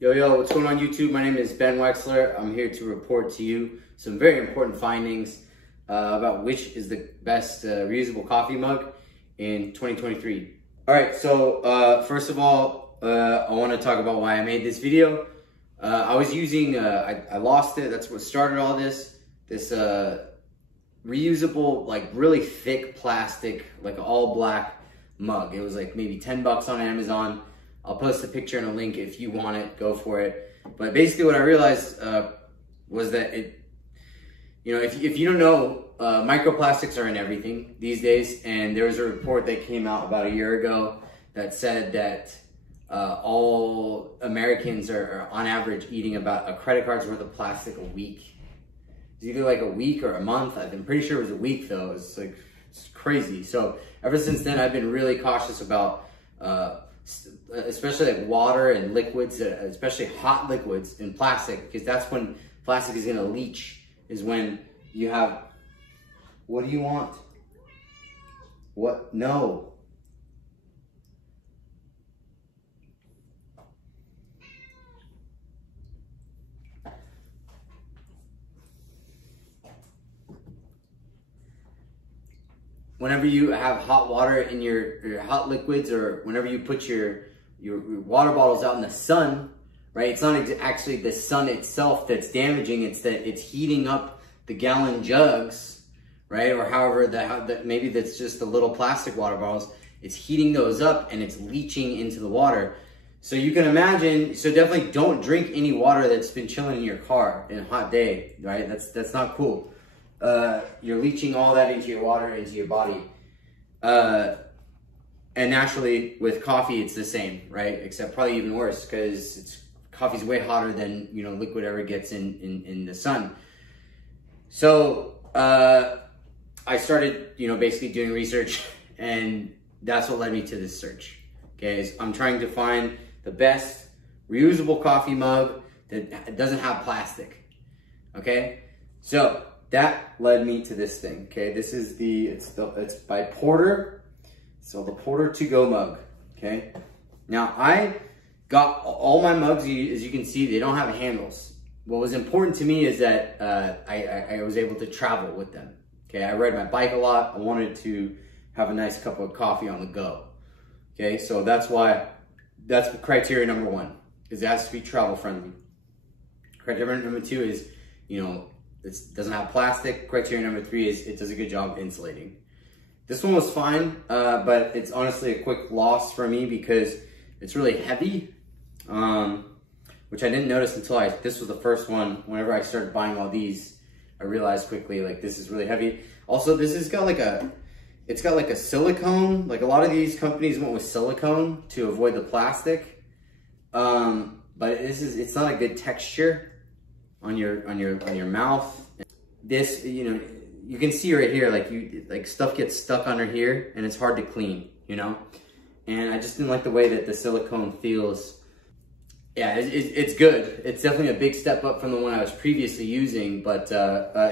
Yo, what's going on YouTube? My name is Ben Wexler. I'm here to report to you some very important findings about which is the best reusable coffee mug in 2023. All right, so first of all, I want to talk about why I made this video. I was using, I lost it. That's what started all this reusable, like really thick plastic, like all black mug. It was like maybe 10 bucks on Amazon. I'll post a picture and a link if you want it, go for it. But basically what I realized was that if you don't know, microplastics are in everything these days. And there was a report that came out about a year ago that said that all Americans are on average eating about a credit card's worth of plastic a week. It's either like a week or a month. I'm pretty sure it was a week though. It's crazy. So ever since then, I've been really cautious about especially like water and liquids, especially hot liquids in plastic, because that's when plastic is gonna leach, is when you have, what do you want? What? No. Whenever you have hot water in your hot liquids, or whenever you put your water bottles out in the sun, right? It's not actually the sun itself that's damaging. It's that it's heating up the gallon jugs, right? Or however that maybe that's just the little plastic water bottles. It's heating those up and it's leaching into the water. So you can imagine. So definitely don't drink any water that's been chilling in your car in a hot day, right? That's not cool. You're leaching all that into your water, into your body. And naturally with coffee, it's the same, right? Except probably even worse, because coffee's way hotter than, liquid ever gets in the sun. So, I started, basically doing research, and that's what led me to this search. Okay. I'm trying to find the best reusable coffee mug that doesn't have plastic. Okay. So that led me to this thing. Okay, this is it's by Porter. So the Porter to go mug. Okay, now I got all my mugs. As you can see, they don't have handles. What was important to me is that I was able to travel with them. Okay, I ride my bike a lot. I wanted to have a nice cup of coffee on the go. Okay, so that's criteria number one, is it has to be travel friendly. Criteria number two is, it doesn't have plastic. Criteria number three is it does a good job insulating. This one was fine, but it's honestly a quick loss for me because it's really heavy, which I didn't notice until this was the first one. Whenever I started buying all these, I realized quickly, like, this is really heavy. Also, this has got it's got like a silicone. Like, a lot of these companies went with silicone to avoid the plastic, but it's not a good texture on your mouth. This, you can see right here, like stuff gets stuck under here and it's hard to clean, and I just didn't like the way that the silicone feels. Yeah, it's good. It's definitely a big step up from the one I was previously using, but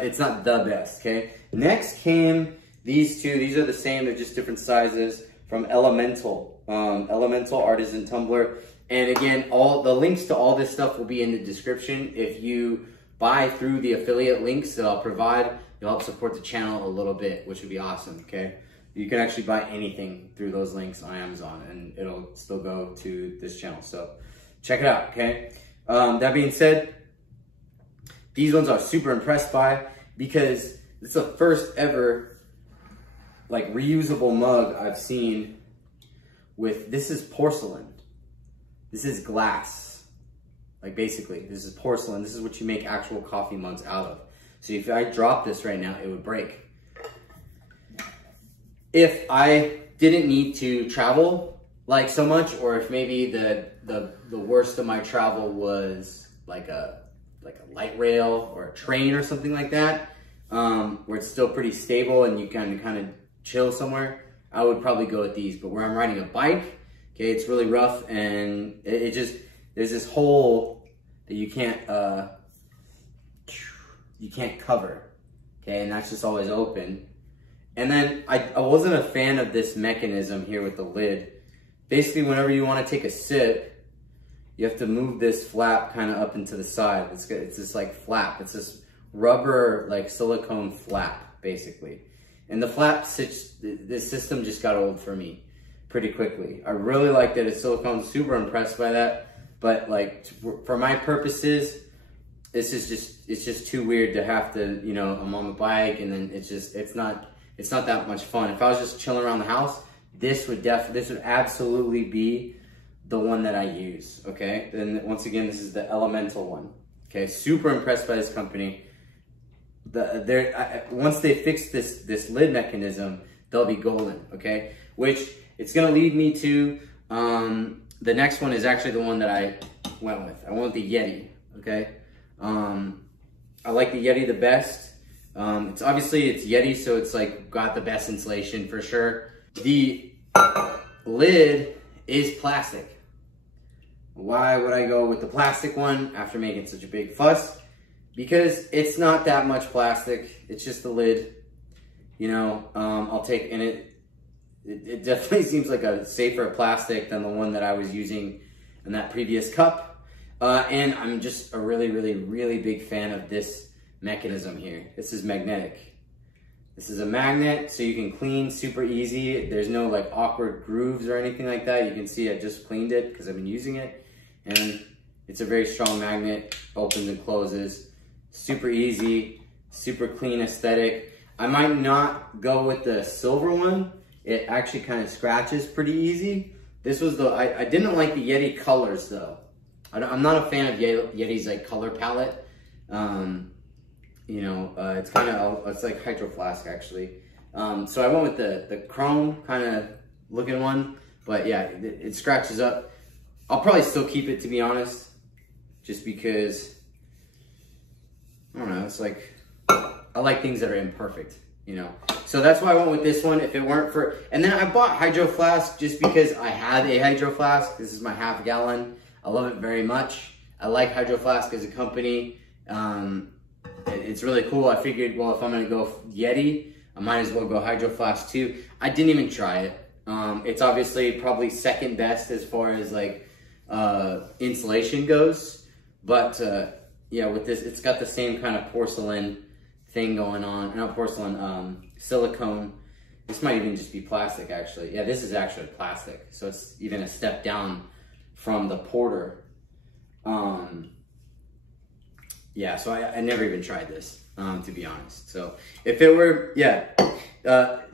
it's not the best. Okay, next came these two. These are the same, they're just different sizes, from Elemental Artisan Tumbler. And again, all the links to all this stuff will be in the description. If you buy through the affiliate links that I'll provide, you'll help support the channel a little bit, which would be awesome, okay? You can actually buy anything through those links on Amazon, and it'll still go to this channel. So check it out, okay? That being said, these ones I was super impressed by, because it's the first ever like reusable mug I've seen with, this is porcelain. This is glass. Like, basically, this is porcelain. This is what you make actual coffee mugs out of. So if I drop this right now, it would break. If I didn't need to travel like so much, or if maybe the worst of my travel was like a light rail or a train or something like that, where it's still pretty stable and you can kind of chill somewhere, I would probably go with these. But where I'm riding a bike, okay, it's really rough, and it just, there's this hole that you can't cover, okay, and that's just always open. And then I wasn't a fan of this mechanism here with the lid. Basically, whenever you want to take a sip, you have to move this flap kind of up into the side. It's this like flap. It's this rubber like silicone flap basically. And the flap, this system just got old for me pretty quickly. I really like that it's silicone, super impressed by that. But like for my purposes, this is it's just too weird to have to, you know, I'm on the bike and then it's not that much fun. If I was just chilling around the house, this would absolutely be the one that I use, okay? Then once again, this is the Elemental one, okay? Super impressed by this company. Once they fix this lid mechanism, they'll be golden, okay? Which it's gonna lead me to, the next one is actually the one that I went with. I went with the Yeti, okay? I like the Yeti the best. It's Yeti, so it's like got the best insulation for sure. The lid is plastic. Why would I go with the plastic one after making such a big fuss? Because it's not that much plastic. It's just the lid, you know. I'll take, and it definitely seems like a safer plastic than the one that I was using in that previous cup. And I'm just a really, really, really big fan of this mechanism here. This is magnetic. This is a magnet, so you can clean super easy. There's no like awkward grooves or anything like that. You can see I just cleaned it because I've been using it. And it's a very strong magnet, opens and closes. Super easy, super clean aesthetic. I might not go with the silver one. It actually kind of scratches pretty easy. This was I didn't like the Yeti colors though. I'm not a fan of Yeti's like color palette. You know, it's kind of, it's like Hydro Flask actually. So I went with the chrome kind of looking one, but yeah, it scratches up. I'll probably still keep it, to be honest, just because, I don't know, it's like, I like things that are imperfect, you know? So that's why I went with this one. If it weren't for, and then I bought Hydro Flask just because I have a Hydro Flask. This is my half gallon. I love it very much. I like Hydro Flask as a company. It's really cool. I figured, well, if I'm gonna go Yeti, I might as well go Hydro Flask too. I didn't even try it. It's obviously probably second best as far as like insulation goes, but yeah, with this, it's got the same kind of porcelain thing going on. Not porcelain, silicone. This might even just be plastic actually. Yeah, this is actually plastic, so it's even a step down from the Porter. Yeah, so I never even tried this, to be honest. So if it were, yeah,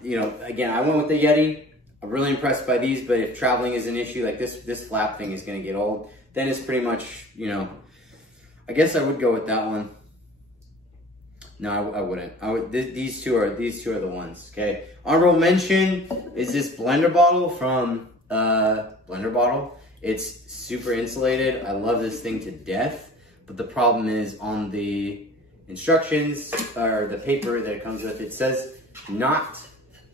you know, again, I went with the Yeti. I'm really impressed by these, but if traveling is an issue, like this flap thing is gonna get old, then it's pretty much, you know, I guess I would go with that one. No, I wouldn't. I would. These two are the ones. Okay. Honorable mention is this blender bottle from Blender Bottle. It's super insulated. I love this thing to death. But the problem is on the instructions or the paper that it comes with, it says not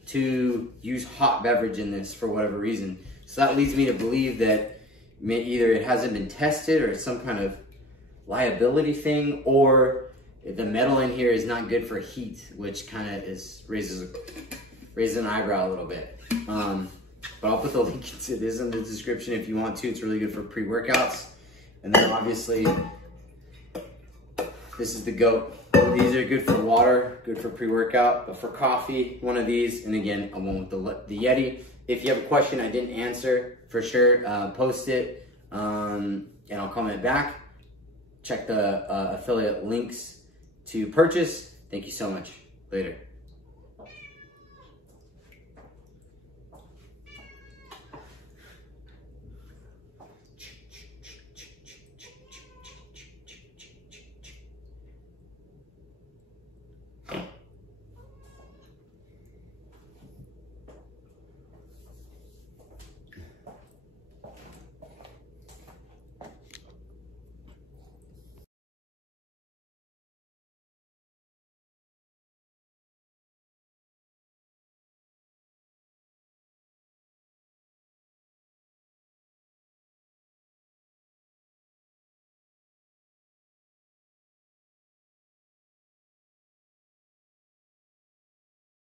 to use hot beverage in this for whatever reason. So that leads me to believe that either it hasn't been tested or it's some kind of liability thing, or the metal in here is not good for heat, which kind of raises an eyebrow a little bit. But I'll put the link to this in the description if you want to. It's really good for pre-workouts. And then obviously, this is the GOAT. These are good for water, good for pre-workout, but for coffee, one of these. And again, I went with the Yeti. If you have a question I didn't answer, for sure, post it, and I'll comment back. Check the affiliate links to purchase. Thank you so much. Later.